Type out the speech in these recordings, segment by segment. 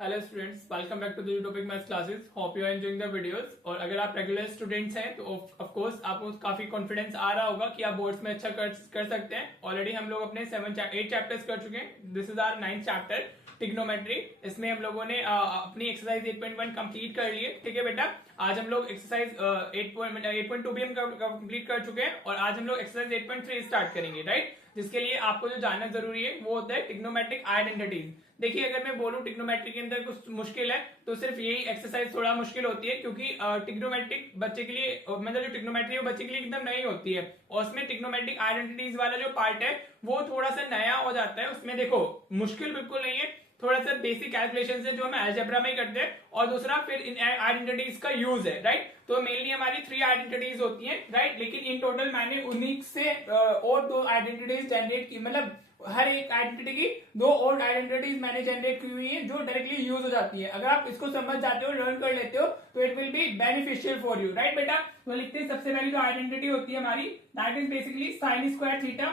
Hello students, welcome back to the topic maths classes. Hope you are enjoying the videos. और अगर आप regular students हैं तो of course आपको काफी कॉन्फिडेंस आ रहा होगा कि आप बोर्ड्स में अच्छा कर सकते हैं। ऑलरेडी हम लोग अपने 8 चैप्टर्स कर चुके हैं। This is our 9th chapter trigonometry. इसमें हम लोगों ने अपनी एक्सरसाइज 8.1 कंप्लीट कर ली है। ठीक है बेटा, आज हम लोग एक्सरसाइज 8.2 भी हम कंप्लीट कर चुके हैं और आज हम लोग एक्सरसाइज 8.3 स्टार्ट करेंगे, राइट। जिसके लिए आपको जो जानना जरूरी है वो होता है ट्रिग्नोमेट्रिक आइडेंटिटीज। देखिए, अगर मैं बोलूं ट्रिग्नोमेट्री के अंदर कुछ मुश्किल है तो सिर्फ यही एक्सरसाइज थोड़ा मुश्किल होती है, क्योंकि ट्रिग्नोमेट्रिक बच्चे के लिए मतलब जो ट्रिग्नोमेट्री है वो बच्चे के लिए एकदम नई होती है और उसमें ट्रिग्नोमेट्रिक आइडेंटिटीज वाला जो पार्ट है वो थोड़ा सा नया हो जाता है। उसमें देखो मुश्किल बिल्कुल नहीं है, थोड़ा सा बेसिक कैलकुलेशन है जो हम अलजेब्रा में ही करते हैं, और दूसरा फिर इन आइडेंटिटीज का यूज है, राइट। तो मेनली हमारी 3 आइडेंटिटीज होती हैं, राइट। लेकिन इन टोटल मैंने 19 से और 2 आइडेंटिटीज जनरेट की, मतलब हर एक आइडेंटिटी की 2 और आइडेंटिटीज मैंने जनरेट की हुई है जो डायरेक्टली यूज हो जाती है। अगर आप इसको समझ जाते हो, लर्न कर लेते हो तो it will be beneficial for you, right बेटा। तो लिखते हैं सबसे पहली जो आइडेंटिटी होती है हमारी, that is basically sine square theta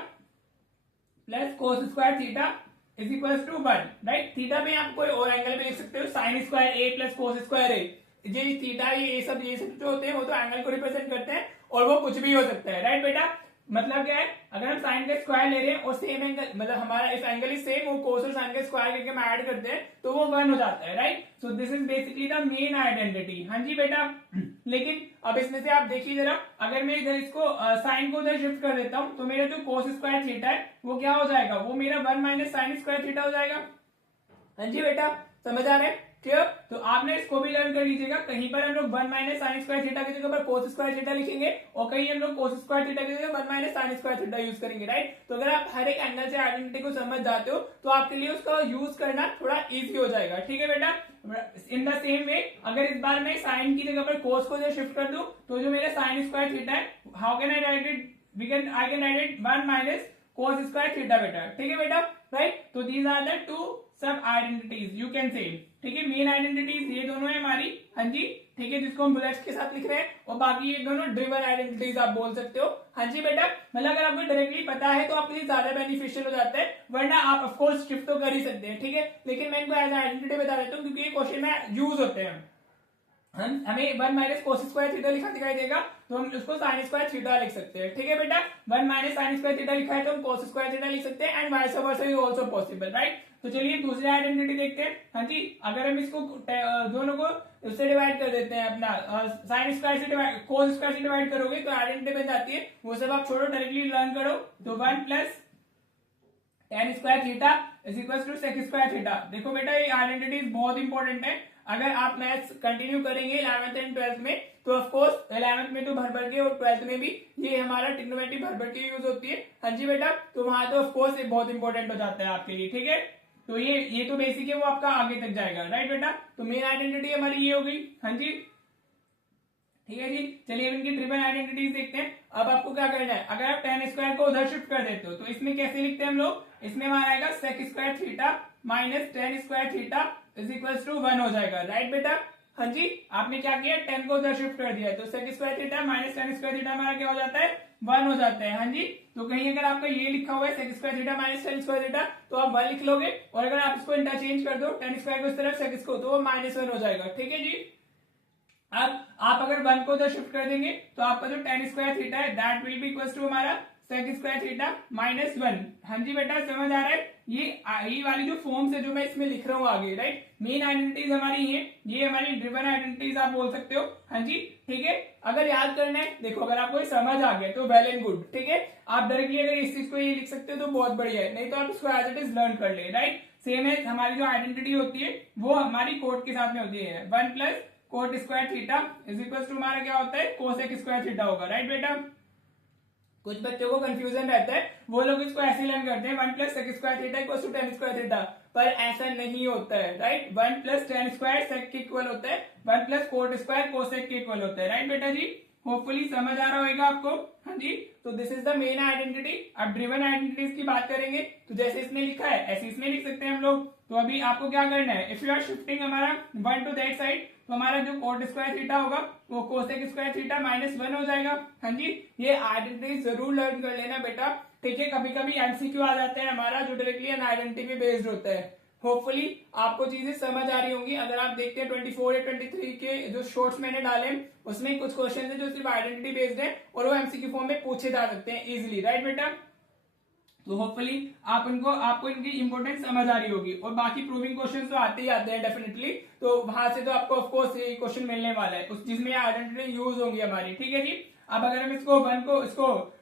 plus cos square theta is equal to 1, right. Theta में आप कोई और एंगल भी लिख सकते हो, sine square A plus cos square A. ये थीटा ये सब जो होते हैं वो तो एंगल को रिप्रेजेंट करते हैं और वो कुछ भी हो सकता है, राइट बेटा। मतलब क्या है, अगर हम साइन का स्क्वायर ले रहे हैं और सेम एंगल, मतलब हमारा इस एंगल इज सेम, वो कोस और साइन का स्क्वायर करके हम ऐड करते हैं तो वो 1 हो जाता है, right. So this is basically the main identity. हाँ जी बेटा। लेकिन अब इसमें से आप देखिए जरा, अगर मैं इधर इसको साइन को उधर शिफ्ट कर देता हूं तो मेरा जो कोस स्क्वायर थीटा है वो क्या हो जाएगा, वो मेरा 1 माइनस साइन स्क्वायर थीटा हो जाएगा। हाँ जी बेटा, समझ आ रहा है, क्लियर। तो आपने इसको भी लर्न कर लीजिएगा। कहीं पर हम लोग 1 माइनस साइन स्क्वायर थीटा की जगह पर कोस स्क्वायर थीटा लिखेंगे और कहीं हम लोग कोस स्क्वायर थीटा की जगह 1 minus sign square theta use करेंगे, राइट। तो अगर आप हर एक एंगल से आइडेंटिटी को समझ जाते हो तो आपके लिए उसका यूज करना थोड़ा इजी हो जाएगा, ठीक है बेटा। इन द सेम वे, अगर इस बार मैं साइन की जगह पर कोस को शिफ्ट कर दूं तो जो मेरा साइन स्क्वायर थीटा है, how can I right it, I can write it 1 minus cos square theta बेटा, ठीक है बेटा, राइट। तो दीज आर द 2 सब आइडेंटिटीज यू कैन से, ठीक है। मेन आइडेंटिटीज ये दोनों है हमारी, हाँ जी, ठीक है, जिसको हम बुलेट्स के साथ लिख रहे हैं, और बाकी ये दोनों ड्रिवन आइडेंटिटीज आप बोल सकते हो। हाँ जी बेटा, मतलब अगर आपको डायरेक्टली पता है तो आपके लिए ज्यादा बेनिफिशियल हो जाता है, वरना आप ऑफकोर्स शिफ्ट तो कर ही सकते हैं, ठीक है। लेकिन मैं इनको एज आइडेंटिटी बता देता हूँ क्योंकि ये क्वेश्चन में यूज होते हैं। हमें 1 माइनस कोस स्क्वायर थीटा लिखा दिखाई देगा तो हम उसको साइन स्क्वायर थीटा लिख सकते हैं, ठीक है बेटा। 1 माइनस साइन स्क्वायर थीटा लिखा है तो हम कोस स्क्वायर थीटा लिख सकते हैं, and vice versa is also possible, right. तो चलिए दूसरी आइडेंटिटी देखते हैं। हाँ जी, अगर हम इसको दोनों को उससे डिवाइड कर देते हैं, अपना साइन स्क्वायर से डिवाइड, कोस स्क्वायर से डिवाइड करोगे तो आइडेंटिटी बन जाती है। वो सब आप छोड़ो, डायरेक्टली लर्न करो। तो 1 plus tan square theta is equal to sec square theta. देखो बेटा, ये आइडेंटिटीज बहुत इंपॉर्टेंट है। अगर आप मैथ्स कंटिन्यू करेंगे 11th एंड 12th में तो ऑफकोर्स 11th में तो भर भर के और 12th में भी ये हमारा ट्रिग्नोमेट्री भर भर के यूज होती है। हाँ जी बेटा, तो वहां तो ऑफकोर्स ये बहुत इंपॉर्टेंट हो जाता है आपके लिए, ठीक है। तो ये तो बेसिक है, वो आपका आगे तक जाएगा, राइट बेटा। तो मेन आइडेंटिटी हमारी ये हो गई, हाँ जी, ठीक है जी। चलिए इनकी ट्रिपल आइडेंटिटीज देखते हैं। अब आपको क्या करना है, अगर आप tan स्क्वायर को उधर शिफ्ट कर देते हो तो इसमें कैसे लिखते हैं हम लोग, इसमें हमारा आएगा sec square theta minus tan square theta is equal to 1 हो जाएगा, राइट बेटा। हाँ जी, आपने क्या किया, tan को उधर शिफ्ट कर दिया तो sec square theta minus tan square theta हमारा क्या हो जाता है, 1 हो जाता है। हाँ जी, तो कहीं अगर आपका ये लिखा हुआ है sec square theta minus tan square theta तो आप 1 लिख लोगे, और अगर आप इसको इंटरचेंज कर दो tan स्क्वायर को इस तरफ sec को, तो वो -1 हो जाएगा, ठीक है जी। अब आप अगर 1 को उधर शिफ्ट कर देंगे तो आपका जो tan स्क्वायर थीटा है that will be equal to हमारा sec स्क्वायर थीटा माइनस 1। हाँ जी बेटा, समझ आ रहा है। ये वाली जो फॉर्म्स है जो मैं इसमें लिख रहा हूँ आगे, राइट, मेन आइडेंटिटीज हमारी ये हमारी ड्रिवन आइडेंटिटीज आप बोल सकते हो। हाँ जी, ठीक है। अगर याद करना है, देखो अगर आपको समझ आ गया तो वेल एंड गुड, ठीक है। आप डायरेक्टली अगर इस चीज को ये लिख सकते हो तो बहुत बढ़िया है, नहीं तो आप इसको एज इट इज लर्न कर ले, राइट। सेम है, हमारी जो आइडेंटिटी होती है वो हमारी कोट के साथ में होती है, 1 plus cot square theta is equal to हमारा क्या होता है, कोसेक स्क्वायर थीटा होगा, राइट बेटा। कुछ बच्चों को कंफ्यूजन रहता है, वो लोग इसको ऐसे लर्न करते हैं 1 plus sec square theta equal to tan square theta, पर ऐसा नहीं होता है, right. 1 plus tan square sec के इक्वल होता है, 1 प्लस कोट स्क्वायर कोसेक के इक्वल होता है, राइट बेटा जी। होपफुली समझ आ रहा होगा आपको। हाँ जी, तो this is the main identity. अब ड्रिवन आइडेंटिटीज की बात करेंगे तो जैसे इसमें लिखा है ऐसे इसमें लिख सकते हैं हम लोग। तो अभी आपको क्या करना है, इफ यू आर शिफ्टिंग हमारा 1 टू दैट साइड तो हमारा जो कोट स्क्वायर थीटा होगा वो कोसेक स्क्वायर थीटा -1 हो जाएगा। हाँ जी, ये आइडेंटिटी जरूर लर्न कर लेना बेटा, ठीक है। कभी कभी एमसीक्यू आ जाते हैं हमारा जो डायरेक्टली एन आइडेंटिटी बेस्ड होता है, होपफुली आपको चीजें समझ आ रही होंगी। अगर आप देखते हैं 24 या 23 के जो शॉर्ट्स मैंने डाले उसमें कुछ क्वेश्चन है जो सिर्फ आइडेंटिटी बेस्ड है और वो एमसीक्यू फॉर्म में पूछे जा सकते हैं इजिली, राइट बेटा। तो होपफुली आपको इनकी इंपोर्टेंस समझ आ रही होगी। और बाकी प्रूविंग क्वेश्चन तो आते ही आते हैं डेफिनेटली, तो वहां से तो आपको ऑफकोर्स ये क्वेश्चन मिलने वाला है उस जिसमें आइडेंटिटी यूज होंगी हमारी, ठीक है जी। अब अगर हम इसको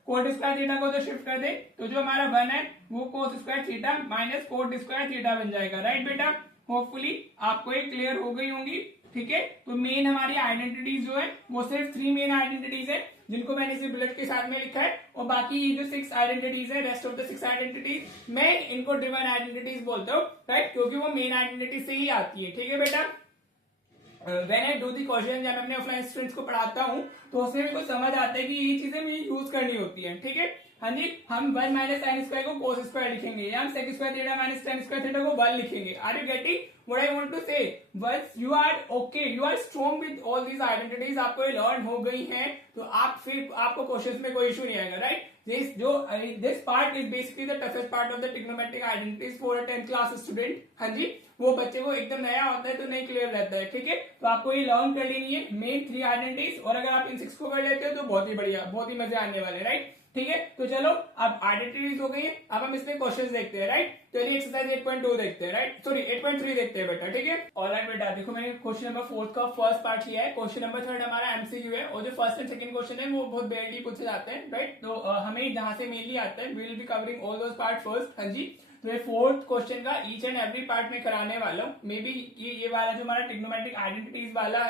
कोट स्क्वायर थीटा को तो शिफ्ट कर दे तो जो हमारा 1 है वो कोस square theta minus cot square theta बन जाएगा, राइट बेटा। होपफुली आपको ये क्लियर हो गई होंगी, ठीक है। तो मेन हमारी आइडेंटिटीज जो है वो सिर्फ 3 मेन आइडेंटिटीज है जिनको मैंने इसी बुलेट के साथ में लिखा है, और बाकी ये जो 6 आइडेंटिटीज है, रेस्ट ऑफ द 6 आइडेंटिटीज मैं इनको ड्रिवन आइडेंटिटीज बोलता हूँ, राइट, क्योंकि वो मेन आइडेंटिटी से ही आती है, ठीक है बेटा। When I do the question, जब मैं अपने ऑफलाइन स्टूडेंट्स को पढ़ाता हूँ तो उसमें मेरे को समझ आता है कि ये चीजें मुझे यूज करनी होती है, ठीक है। हाँ जी, हम 1 माइनस साइन स्क्वायर को कोस स्क्वायर लिखेंगे, या हम sec square theta minus tan square theta को 1 लिखेंगे। Are you getting what I want to say? Once you are okay, you are strong with all these identities, आपको ये learn हो गई हैं, तो आपको क्वेश्चंस में कोई इशू नहीं आएगा, right. This part is basically the toughest part of the trigonometric identities for a 10th class student. हाँ जी, वो बच्चे को एकदम नया होता है तो नहीं क्लियर रहता है, ठीक है। तो आपको ये लर्न कर लेनी है मेन 3 आइडेंटिटीज, और अगर आप इन 6 को कर लेते हो तो बहुत ही बढ़िया, बहुत ही मजे आने वाले, राइट, ठीक है। तो चलो अब आइडेंटिटीज हो गई है, अब हम इसमें क्वेश्चंस देखते हैं, राइट। तो ये एक्सरसाइज 8.2 देखते हैं, राइट, सॉरी 8.3 देखते हैं बेटा, ठीक है। ऑलराइट बेटा, देखो मैंने क्वेश्चन नंबर 4 का फर्स्ट पार्ट लिया है। क्वेश्चन नंबर 3 हमारा एमसीक्यू है, और जो फर्स्ट एंड सेकंड क्वेश्चन है वो बहुत बेरली पूछे जाते हैं, राइट। तो हमें जहां से मेनली आता है, we will be covering all those part first. हाँ जी, तो ये 4th क्वेश्चन का ईच एंड एवरी पार्ट में कराने वाला हूँ। मे बी ये वाला जो हमारा ट्रिग्नोमेट्रिक आइडेंटिटीज वाला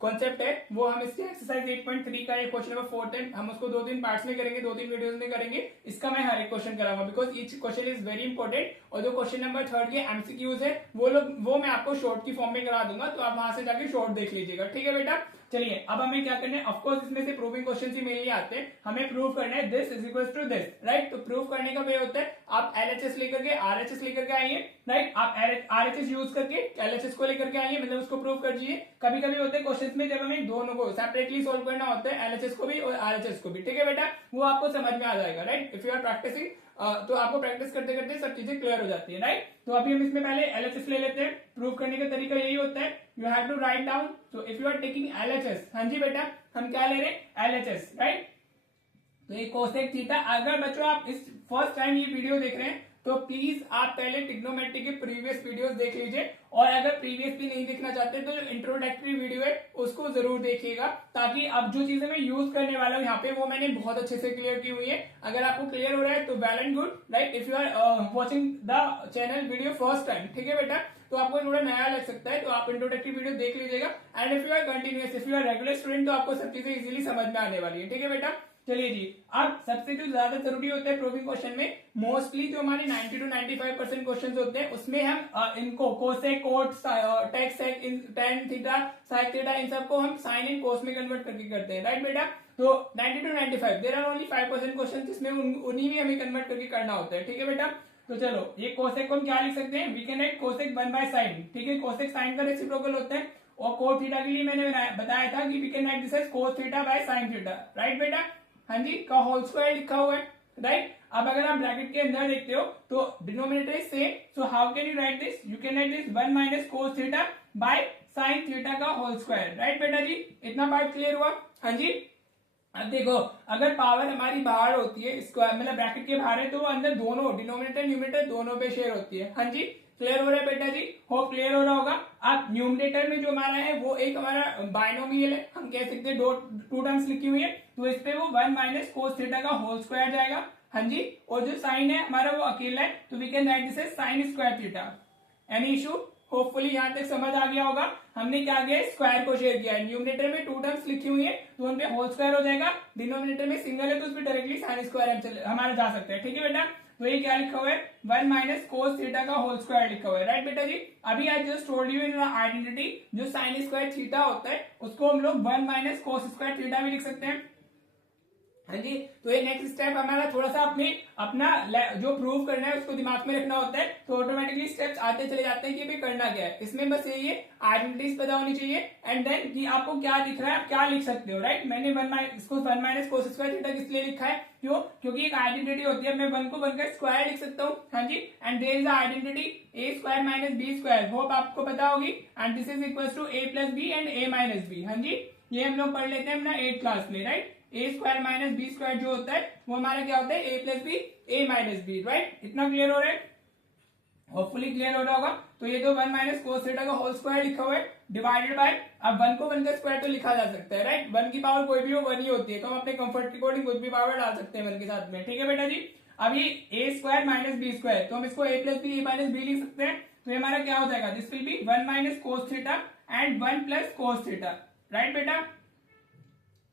कॉन्सेप्ट है वो हम इसके एक्सरसाइज 8.3 का ये क्वेश्चन नंबर 4 है, हम उसको 2-3 पार्ट्स में करेंगे, 2-3 वीडियोस में करेंगे। इसका मैं हर एक क्वेश्चन कराऊंगा because each question is very important. और जो क्वेश्चन नंबर 3 के एमसीक्यूज है वो मैं आपको शॉर्ट की फॉर्म में करा दूंगा, तो आप वहां से जाके शॉर्ट देख लीजिएगा, ठीक है बेटा। चलिए अब हमें क्या करना है, ऑफकोर्स इसमें से प्रूविंग क्वेश्चन ही मेनली आते हैं। हमें प्रूव करना है this is equal to this, right. तो प्रूव करने का वे होता है आप एलएचएस लेकर के आरएचएस लेकर के आइए, राइट। आप आरएचएस यूज करके एलएचएस को लेकर के आइए, मतलब उसको प्रूव कर दीजिए। कभी कभी होते हैं क्वेश्चन में जब हमें दोनों को सेपरेटली सोल्व करना होता है, एलएचएस को भी और आरएचएस को भी, ठीक है बेटा। वो आपको समझ में आ जाएगा, right, if you are practising. तो आपको प्रैक्टिस करते करते सब चीजें क्लियर हो जाती है, राइट। तो अभी हम इसमें पहले एलएचएस ले लेते हैं। प्रूव करने का तरीका यही होता है, you have to write down, so if you are taking LHS, हाँ जी बेटा, हम क्या ले रहे हैं, एलएचएस, राइट। तो ये कोसेक थीटा, अगर बच्चों आप इस फर्स्ट टाइम ये वीडियो देख रहे हैं तो प्लीज आप पहले ट्रिग्नोमेट्री के प्रीवियस वीडियोस देख लीजिए, और अगर प्रीवियस भी नहीं देखना चाहते तो जो इंट्रोडक्टरी वीडियो है उसको जरूर देखिएगा, ताकि अब जो चीजें मैं यूज करने वाला हूँ यहाँ पे वो मैंने बहुत अच्छे से क्लियर की हुई है। अगर आपको क्लियर हो रहा है तो well and good, right. If you are watching the channel video first time, ठीक है बेटा, तो आपको थोड़ा नया लग सकता है, तो आप इंट्रोडक्टरी वीडियो देख लीजिएगा। And if you are continuous, if you are regular student, तो आपको सब चीजें इजीली समझ में आने वाली है, ठीक है बेटा। चलिए जी, अब सबसे जो ज्यादा जरूरी होता है प्रूविंग क्वेश्चन में, मोस्टली जो हमारे 90 to 95% क्वेश्चन होते हैं उसमें हम इनको कोसेक, कोट, टेक, सेक, टेन थीटा, साइक थीटा, इन सबको हम साइन इन कोस में कन्वर्ट करके करते हैं, राइट बेटा। तो 90 to 95 there are only 5% question जिसमें उन्हीं में हमें कन्वर्ट करके करना होता है, ठीक है बेटा। तो चलो ये कोसेक को हम क्या लिख सकते हैं, we can right cosec 1/sin, ठीक है। कोसेक साइन का रेसिप्रोकल होता है, और कोट थीटा के लिए मैंने बताया था कि we can write this as cos theta by sine theta, right बेटा। हाँ जी, का होल स्क्वायर लिखा हुआ है, राइट। अब अगर आप ब्रैकेट के अंदर देखते हो तो denominator is same, so how can you right this, you can write this 1 minus cos theta by sine theta का होल स्क्वायर, राइट बेटा जी। इतना पार्ट क्लियर हुआ, हाँ जी। अब देखो, अगर पावर हमारी बाहर होती है, स्क्वायर मतलब ब्रैकेट के बाहर है, तो वो अंदर दोनों डिनोमिनेटर न्यूमरेटर दोनों पे शेयर होती है, हाँ जी। क्लियर हो रहा है बेटा जी, होप क्लियर हो रहा होगा। अब न्यूमरेटर में जो हमारा है वो एक हमारा बाइनोमियल है, हम कह सकते हैं 2 टर्म्स लिखी हुई है, तो इस पे वो 1 माइनस कोस थीटा का होल स्क्वायर जाएगा, हाँ जी। और जो साइन है हमारा वो अकेला है, तो we can write this as sine square theta. Any issue? Hopefully यहां तक समझ आ गया होगा। हमने क्या किया, स्क्वायर को शेयर किया है, न्यूमरेटर में 2 टर्म्स लिखी हुई है तो उन पे होल स्क्वायर हो जाएगा, डिनोमिनेटर में सिंगल है तो उस पर डायरेक्टली साइन स्क्वायर हमारा जा सकता है, ठीक है बेटा। तो ये क्या लिखा हुआ है, 1 माइनस कोस थीटा का होल स्क्वायर लिखा हुआ है, राइट बेटा जी। अभी I just told you in identity, जो साइन स्क्वायर थीटा होता है उसको हम लोग 1 माइनस कोस स्क्वायर थीटा भी लिख सकते हैं, हाँ जी। तो ये नेक्स्ट स्टेप हमारा थोड़ा सा अपना जो प्रूव करना है उसको दिमाग में रखना होता है, तो ऑटोमेटिकली स्टेप्स आते चले जाते हैं कि भाई करना क्या है। इसमें बस यही है, आइडेंटिटीज पता होनी चाहिए एंड देन कि आपको क्या दिख रहा है, आप क्या लिख सकते हो, राइट। मैंने इसको 1 माइनस कोस स्क्वायर थीटा किस लिए लिखा है, क्यों, क्योंकि एक आइडेंटिटी होती है, मैं 1 को 1 का स्क्वायर लिख सकता हूँ, हाँ जी। And there is identity a square minus b square, hope आपको पता होगी। And this is equal to a plus b and a minus b, हाँ जी। ये हम लोग पढ़ लेते हैं अपना 8th क्लास में, राइट। ए स्क्वायर माइनस बी स्क्वायर जो होता है वो हमारा क्या होता है, a plus B A minus B, right. इतना क्लियर हो रहा है, होपफुली क्लियर हो रहा होगा। तो ये तो 1 माइनस कोस थीटा का होल स्क्वायर लिखा हुआ है डिवाइडेड बाय, अब 1 को 1 का स्क्वायर तो लिखा जा सकता है, राइट। 1 की पावर कोई भी हो 1 ही होती है, तो हम अपने कंफर्ट के अकॉर्डिंग कुछ भी पावर डाल सकते हैं 1 के साथ में, ठीक है बेटा जी। अब ये ए स्क्वायर माइनस बी स्क्वायर, तो हम इसको ए प्लस बी ए माइनस बी लिख सकते हैं। तो ये हमारा क्या हो जाएगा, this will B 1 minus cos theta and 1 plus cos theta, right बेटा।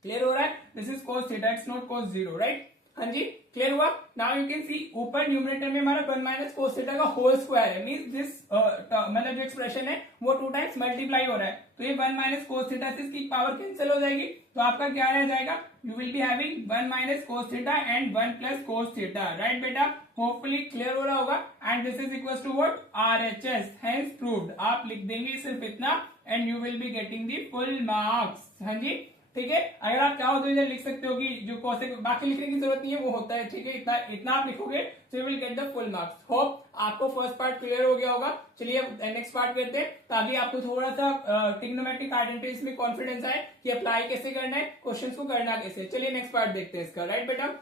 क्लियर हो रहा है, this is cos theta, it's not cos zero, right. हाँ जी, क्लियर हुआ। नाउ यू कैन सी ऊपर न्यूमरेटर में हमारा 1 माइनस कोस थीटा का होल स्क्वायर है, मींस दिस मतलब जो एक्सप्रेशन है वो 2 टाइम्स मल्टीप्लाई हो रहा है, तो ये 1 माइनस कोस थीटा से इसकी पावर कैंसिल हो जाएगी, तो आपका क्या रह जाएगा, you will be having 1 minus cos theta and 1 plus cos theta, right बेटा। होपफुली क्लियर हो रहा होगा। And this is equal to what, RHS, hence proved. आप लिख देंगे सिर्फ इतना and you will be getting the full marks, हाँ जी, ठीक है। अगर आप चाहो तो इधर लिख सकते हो कि जो कौशिक, बाकी लिखने की जरूरत नहीं है, वो होता है, ठीक है। इतना इतना आप लिखोगे तो you will get the full marks. Hope आपको फर्स्ट पार्ट क्लियर हो गया होगा। चलिए अब नेक्स्ट पार्ट करते हैं, ताकि आपको थोड़ा सा ट्रिग्नोमेट्रिक आइडेंटिटीज में कॉन्फिडेंस आए कि अप्लाई कैसे करना है, क्वेश्चंस को करना कैसे। चलिए नेक्स्ट पार्ट देखते हैं इसका, राइट बेटा।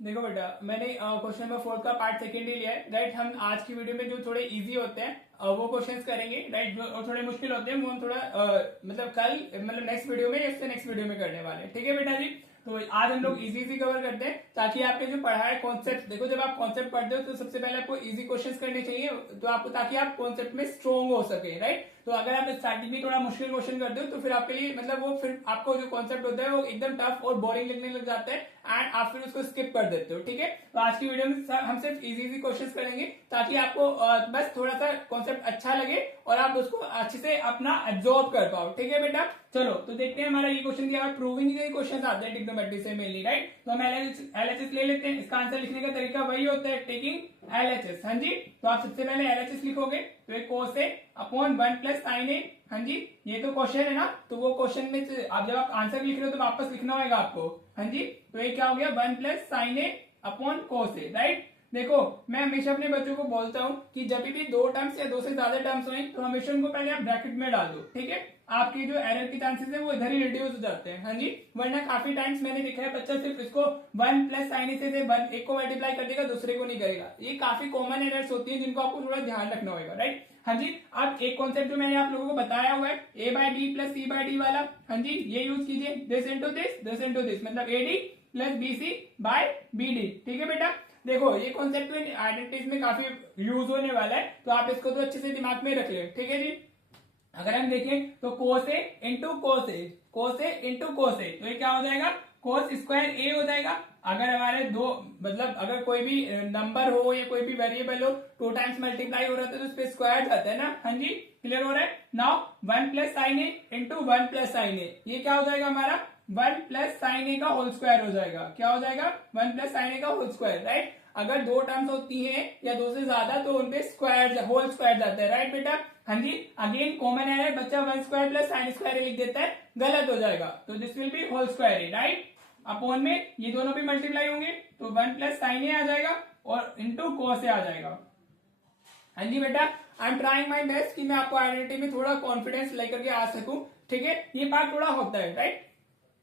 देखो बेटा, मैंने क्वेश्चन नंबर 4 का पार्ट सेकेंड ही लिया है, राइट। हम आज की वीडियो में जो थोड़े इजी होते हैं वो क्वेश्चंस करेंगे, राइट। और थोड़े मुश्किल होते हैं वो हम थोड़ा मतलब कल, मतलब नेक्स्ट वीडियो में या इससे नेक्स्ट वीडियो में करने वाले हैं, ठीक है बेटा जी। तो आज हम लोग इजी कवर करते हैं, ताकि आपके जो पढ़ा है कॉन्सेप्ट, देखो जब आप कॉन्सेप्ट पढ़ते हो तो सबसे पहले आपको इजी क्वेश्चंस करने चाहिए, तो आपको, ताकि आप कॉन्सेप्ट में स्ट्रॉन्ग हो सके, राइट। तो अगर आप स्टार्टिंग में थोड़ा मुश्किल क्वेश्चन करते हो तो फिर आपके लिए मतलब वो फिर आपको जो कॉन्सेप्ट होता है वो एकदम टफ और बोरिंग लगने लग जाता है एंड आप फिर उसको स्किप कर देते हो, ठीक है। तो आज की वीडियो में हम सिर्फ इजी क्वेश्चंस करेंगे, ताकि आपको बस थोड़ा सा कॉन्सेप्ट अच्छा लगे और आप उसको अच्छे से अपना एब्जॉर्ब कर पाओ, ठीक है बेटा। चलो तो देखते हैं हमारा ये क्वेश्चन क्या है। प्रूविंग के क्वेश्चन आते हैं ट्रिग्नोमेट्री से मेनली, राइट। तो हम LHS ले लेते हैं। इसका आंसर लिखने का तरीका वही होता है, टेकिंग LHS, हाँ जी। तो आप सबसे पहले LHS लिखोगे, तो एक कोस ए अपॉन 1 प्लस साइन ए, हाँ जी। ये तो क्वेश्चन है ना, तो वो क्वेश्चन में आप जब आप आंसर लिख रहे हो तो वापस लिखना होगा आपको, हाँ जी। तो ये क्या हो गया, 1 plus sine A upon cos a, right. देखो मैं हमेशा अपने बच्चों को बोलता हूं कि जब भी 2 टर्म्स या 2 से ज्यादा टर्म्स हों तो हमेशा उनको पहले आप ब्रैकेट में डाल दो, ठीक है। आपकी जो एरर की चांसेस है वो इधर ही रिड्यूस हो जाते हैं, हाँ जी। वरना काफी टाइम्स मैंने देखा है बच्चा सिर्फ इसको 1 प्लस साइन ए से एक को मल्टीप्लाई कर देगा, दूसरे को नहीं करेगा। ये काफी कॉमन एरर्स होती है जिनको आपको थोड़ा ध्यान रखना होगा, राइट। हाँ जी। अब एक कॉन्सेप्ट जो मैंने आप लोगों को बताया हुआ है a by b plus c by d वाला, हाँ जी, ये यूज कीजिए। दिस इंटू दिस मतलब AD plus BC by BD, ठीक है बेटा। देखो ये कॉन्सेप्ट आइडेंटिटीज में काफी यूज होने वाला है, तो आप इसको तो अच्छे से दिमाग में रख ले, ठीक है जी। अगर हम देखें तो कोस ए इंटू कोस ए, कोस ए इंटू कोस ए, तो ये क्या हो जाएगा, कोस स्क्वायर ए हो जाएगा। अगर हमारे दो मतलब अगर कोई भी नंबर हो या कोई भी वेरिएबल हो 2 टाइम्स मल्टीप्लाई हो रहा है तो उस पर स्क्वायर जाता है ना, हाँ जी। क्लियर हो रहा है। Now 1 plus sine a into 1 plus sine ए, ये क्या हो जाएगा हमारा 1 प्लस साइन ए का होल स्क्वायर हो जाएगा। क्या हो जाएगा, 1 प्लस साइन ए का होल स्क्वायर, राइट। अगर 2 टर्म्स होती हैं या 2 से ज्यादा तो उनपे स्क्वायर होल स्क्वायर जाता है, राइट बेटा। हाँ जी। अगेन कॉमन है, बच्चा 1 स्क्वायर प्लस साइन स्क्वायर लिख देता है, गलत हो जाएगा। तो this will be whole square, right. Upon में ये दोनों भी मल्टीप्लाई होंगे तो 1 प्लस साइन ए आ जाएगा और इंटू कोस ए आ जाएगा। हाँ जी बेटा, I am trying my best कि मैं आपको आइडेंटिटी में थोड़ा कॉन्फिडेंस लेकर के आ सकूं, ठीक है। ये पार्ट थोड़ा होता है, राइट।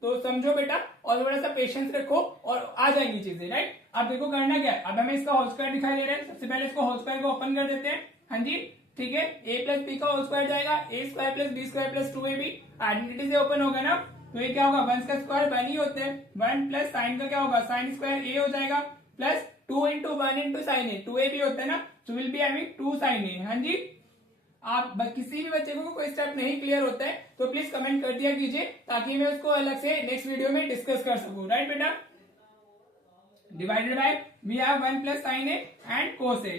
तो समझो बेटा और थोड़ा सा पेशेंस रखो और आ जाएंगी चीजें, राइट। अब देखो करना क्या है, अब हमें इसका होल स्क्वायर दिखाई दे रहा है। सबसे पहले इसको होल स्क्वायर को ओपन कर देते हैं, हाँ जी, ठीक है। a प्लस बी का होल स्क्वायर जाएगा, a square plus b square plus 2ab, identity से ओपन होगा ना, तो ये क्या होगा, 1 का स्क्वायर 1 ही होते हैं। 1 प्लस साइन का क्या होगा, साइन स्क्वायर a हो जाएगा प्लस 2 इंटू 1 इंटू साइन ए, 2ab होता है ना, तो विल बी हैविंग 2 साइन ए, हाँ जी। आप किसी भी बच्चे को कोई स्टेप नहीं क्लियर होता है तो प्लीज कमेंट कर दिया कीजिए, ताकि मैं उसको अलग से नेक्स्ट वीडियो में डिस्कस कर सकूं, राइट बेटा। Divided by we have 1 plus sine a and cos a,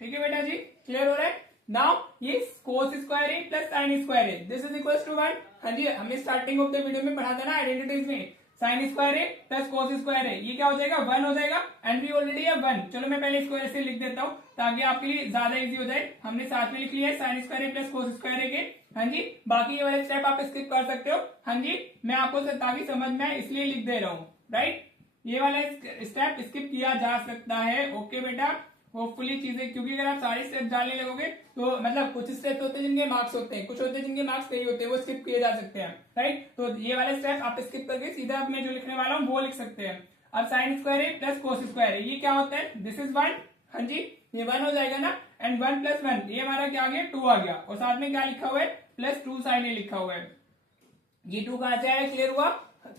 ठीक है बेटा जी। क्लियर हो रहा है। नाउ ये cos square A plus sine square a, this is equal to 1। हाँ जी, हमने स्टार्टिंग ऑफ द वीडियो में पढ़ा था ना आइडेंटिटीज में, sign square A plus cos square A, ये क्या हो जाएगा 1 हो जाएगा, एंड वी ऑलरेडी है 1। चलो मैं पहले इसको ऐसे लिख देता हूँ ताकि आपके लिए ज्यादा इजी हो जाए। हमने साथ में लिख लिया है साइन स्क्वायर ए प्लस कोस स्क्वायर ए के। हाँ जी, बाकी ये वाले स्टेप आप स्किप कर सकते हो। हाँ जी, मैं आपको ताकि समझ में आए इसलिए लिख दे रहा हूँ, राइट। ये वाला स्टेप स्किप किया जा सकता है, ओके बेटा, होपफुली चीजें, क्योंकि अगर आप सारे स्टेप डालने लगोगे तो मतलब कुछ स्टेप होते हैं जिनके मार्क्स होते हैं, कुछ होते हैं जिनके मार्क्स नहीं होते हैं, वो स्किप किए जा सकते हैं, राइट। तो ये वाले स्टेप आप स्किप करके सीधा मैं जो लिखने वाला हूँ वो लिख सकते हैं। अब sign square A plus cos square A, ये क्या होता है, दिस इज 1। हाँ जी, ये 1 हो जाएगा ना, एंड 1 प्लस 1 ये हमारा क्या आ गया 2 आ गया, और साथ में क्या लिखा हुआ है प्लस 2 साइन ए लिखा हुआ है। ये 2 कहां से आया, क्लियर हुआ,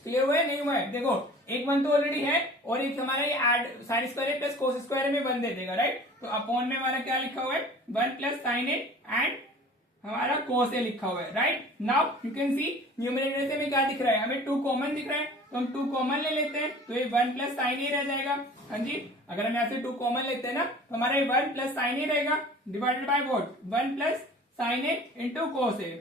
क्लियर हुआ है नहीं हुआ है, देखो एक 1 तो ऑलरेडी है और एक हमारा ये add sine square plus cos square में 1 दे देगा, राइट। तो अपॉन में हमारा क्या लिखा हुआ है 1 प्लस साइन ए एंड हमारा कोस ए लिखा हुआ है, right. Now you can C numerator से हमें क्या दिख रहा है, हमें 2 कॉमन दिख रहा है, तो हम 2 कॉमन ले लेते हैं, तो ये 1 प्लस साइन ए रह जाएगा। हाँ जी, अगर हम यहाँ से 2 कॉमन लेते हैं ना तो हमारा ये 1 प्लस साइन ए रहेगा divided by what 1 plus sine a into cos a.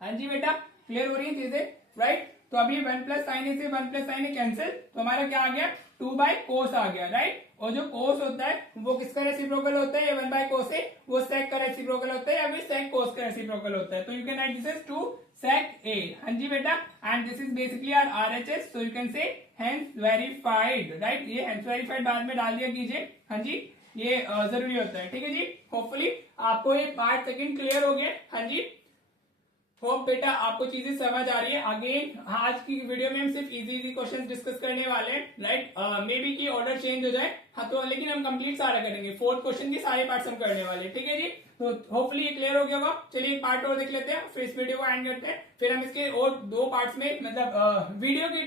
हाँ जी बेटा, क्लियर हो रही है चीजें, राइट। तो अभी 1 प्लस साइन ए से 1 प्लस साइन ए कैंसिल, तो हमारा क्या आ गया 2 बाय कोस आ गया, राइट। और जो कोस होता है वो किसका रेसिप्रोकल होता है, ये 1 बाय कोस ए वो सेक का रेसिप्रोकल होता है या फिर सेक कोस का रेसिप्रोकल होता है। तो you can write this is 2 sec a. हाँ जी बेटा, and this is basically our RHS, so you can say hence verified, right. ये हेंस वेरीफाइड बाद में डाल दिया कीजिए। हाँ जी, ये जरूरी होता है, ठीक है जी। होपफुली आपको ये पार्ट सेकंड क्लियर हो गया। हाँ जी, होप बेटा आपको चीजें समझ आ रही है। अगेन आज की वीडियो में हम सिर्फ इजी क्वेश्चंस डिस्कस करने वाले हैं, राइट। मे बी की ऑर्डर चेंज हो जाए, हाँ तो लेकिन हम कंप्लीट सारा करेंगे, 4th क्वेश्चन के सारे पार्ट्स हम करने वाले हैं, ठीक है जी। तो होपफुली ये क्लियर हो गया होगा। चलिए एक पार्ट और देख लेते हैं, फिर इस वीडियो को एंड करते हैं, फिर हम इसके और 2 पार्ट्स में मतलब वीडियो के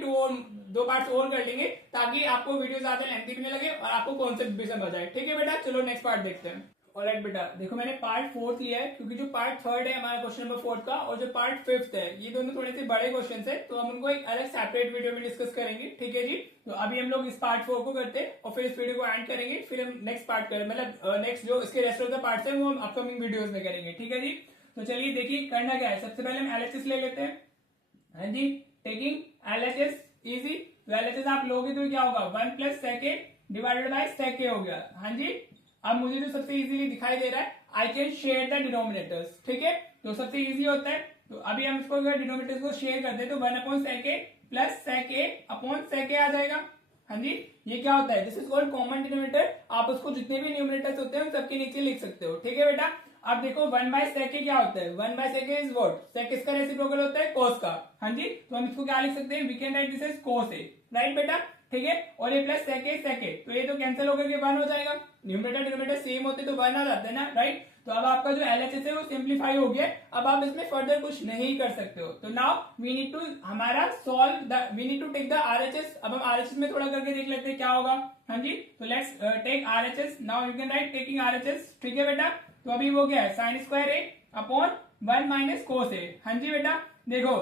2 पार्ट्स और कर लेंगे ताकि आपको वीडियो ज्यादा लेंथी भी नहीं लगे और आपको कॉन्सेप्ट भी समझ आए, ठीक है बेटा। चलो नेक्स्ट पार्ट देखते हैं। ऑलराइट बेटा, देखो मैंने पार्ट 4th लिया है क्योंकि जो पार्ट 3rd है हमारा क्वेश्चन नंबर 4 का और जो पार्ट 5th है ये दोनों थोड़े से बड़े क्वेश्चन है, तो हम उनको एक अलग सेपरेट वीडियो में डिस्कस करेंगे, ठीक है जी। तो अभी हम लोग इस पार्ट 4 को करते हैं और फिर इस वीडियो को एंड करेंगे, फिर हम नेक्स्ट पार्ट करें, मतलब नेक्स्ट जो इसके रेस्ट ऑफ द पार्ट्स है वो हम अपकमिंग वीडियोज में करेंगे, ठीक है जी। तो चलिए देखिए करना क्या है, सबसे पहले हम एलएचएस ले लेते हैं। हाँ जी, टेकिंग एलएचएस इजी, तो एलएचएस आप लोगे तो क्या होगा 1 plus sec a divided by sec a हो गया। हाँ जी, अब मुझे जो सबसे इजीली दिखाई दे रहा है I can share the denominators, ठीक है। तो सबसे इजी होता है, तो अभी हम इसको अगर डिनोमिनेटर्स को शेयर करते हैं तो 1 अपॉन सेक ए प्लस सेक ए अपॉन सेक ए आ जाएगा। हाँ जी, ये क्या होता है, this is called common denominator. आप उसको जितने भी न्यूमरेटर्स होते हैं उन सबके नीचे लिख सकते हो, ठीक है बेटा। अब देखो 1 बाय सेक ए क्या होता है, 1 by sec a is what, sec किसका रेसिप्रोकल होता है कोस का। हाँ जी, तो हम इसको क्या लिख सकते हैं, we can write this is cos a, right बेटा, ठीक है। और ये प्लस सेक ए, तो ये तो कैंसिल होकर के 1 हो जाएगा, न्यूमरेटर डिनोमिनेटर सेम होते तो 1 आ जाता है ना, राइट। तो अब आपका जो एलएचएस है वो सिंप्लीफाई हो गया, अब आप इसमें फर्दर कुछ नहीं कर सकते हो। तो नाउ वी नीड टू हमारा we need to take the RHS. अब हम आरएचएस में थोड़ा करके देख लेते हैं क्या होगा। हाँ जी, तो let's take RHS. Now you can write taking RHS, ठीक है बेटा। तो अभी वो क्या है sine square a upon 1 minus cos a. हाँ जी बेटा, देखो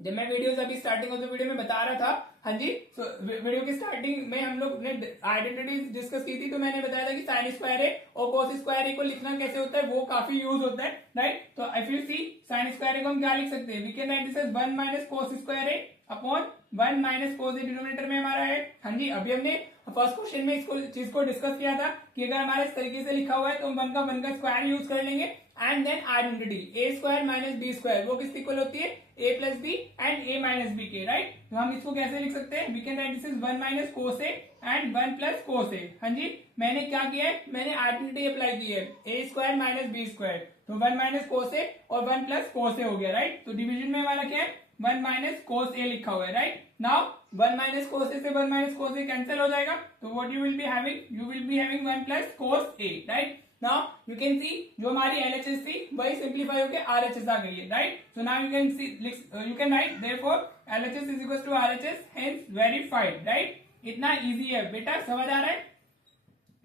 जब मैं वीडियोस अभी स्टार्टिंग ऑफ द वीडियो में बता रहा था, हाँ जी, तो वीडियो की स्टार्टिंग में हम लोग ने आइडेंटिटीज डिस्कस की थी, तो मैंने बताया था कि साइन स्क्वायर ए और कोस स्क्वायर ए को लिखना कैसे होता है वो काफी यूज होता है, राइट। तो if you see sine square a को हम क्या लिख सकते हैं, we can write this as 1 minus cos square a upon 1 minus cos a, denominator में हमारा है। हाँ जी, अभी हमने फर्स्ट क्वेश्चन में इसको चीज को डिस्कस किया था कि अगर हमारे इस तरीके से लिखा हुआ है तो हम 1 का स्क्वायर यूज कर लेंगे, and then identity a square minus b square वो किस इक्वल होती है, a plus b and a minus b के, राइट। तो हम इसको कैसे लिख सकते हैं, we can write this is 1 minus cos a and 1 plus cos a. हाँ जी, मैंने क्या किया है, मैंने आइडेंटिटी अप्लाई की है, ए स्क्वायर माइनस बी स्क्वायर, तो 1 माइनस कोस ए और 1 प्लस कोस ए हो गया, राइट। तो डिवीजन में हमारा क्या है 1 माइनस कोस ए लिखा हुआ है, राइट। नाउ 1 माइनस कोस ए से 1 माइनस कोस ए कैंसिल हो जाएगा, तो what you will be having 1 plus cos a, right. Now you can सी जो हमारी एलएचएस थी वही सिंप्लीफाई होकर आरएचएस आ गई है, right. So now you can see you can write therefore LHS is equal to RHS hence verified, right. इतना easy है बेटा, समझ आ रहा है।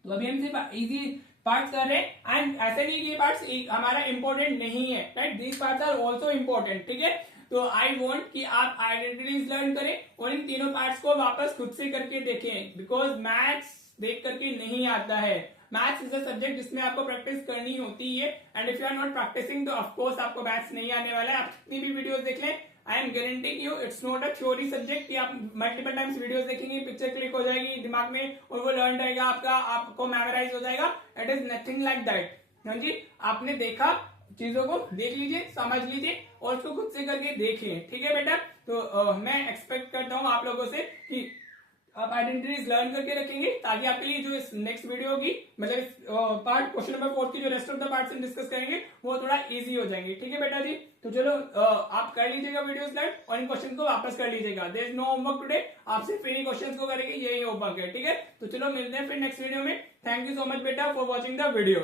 तो अभी हम सिर्फ इजी पार्ट्स कर रहे हैं, एंड ऐसे नहीं ये पार्ट्स हमारा इंपॉर्टेंट नहीं है, right. These parts are also important, ठीक है। तो आई वॉन्ट कि आप आइडेंटिटीज लर्न करें और इन तीनों पार्ट्स को वापस खुद से करके देखें, बिकॉज मैथ्स देख करके नहीं आता है, मैथ्स इज अ सब्जेक्ट जिसमें आपको प्रैक्टिस करनी होती है, and if you are not practicing तो ऑफकोर्स आपको मैथ्स नहीं आने वाला है। आप कितनी भी वीडियोस देख लें, I am guaranteeing you it's not a theory subject कि आप मल्टीपल टाइम्स वीडियोस देखेंगे, पिक्चर क्लिक हो जाएगी दिमाग में और वो लर्न रहेगा आपका, आपको मेमोराइज हो जाएगा। It is nothing like that. हाँ जी, आपने देखा, चीजों को देख लीजिए, समझ लीजिए और उसको खुद से करके देखिए। ठीक है बेटा, तो मैं एक्सपेक्ट करता हूँ आप लोगों से कि आप आइडेंटिटीज लर्न करके रखेंगे, ताकि आपके लिए जो इस नेक्स्ट वीडियो होगी, मतलब पार्ट क्वेश्चन नंबर 4 की जो rest of the parts discuss करेंगे वो थोड़ा इजी हो जाएंगे। ठीक है बेटा जी, तो चलो आप कर लीजिएगा वीडियोस लर्न और इन क्वेश्चन को वापस कर लीजिएगा। There is no homework today, आप सिर्फ इन क्वेश्चन को करेंगे, यही होमवर्क है। ठीक है, तो चलो मिलते हैं फिर नेक्स्ट वीडियो में। थैंक यू सो मच बेटा फॉर वॉचिंग द वीडियो।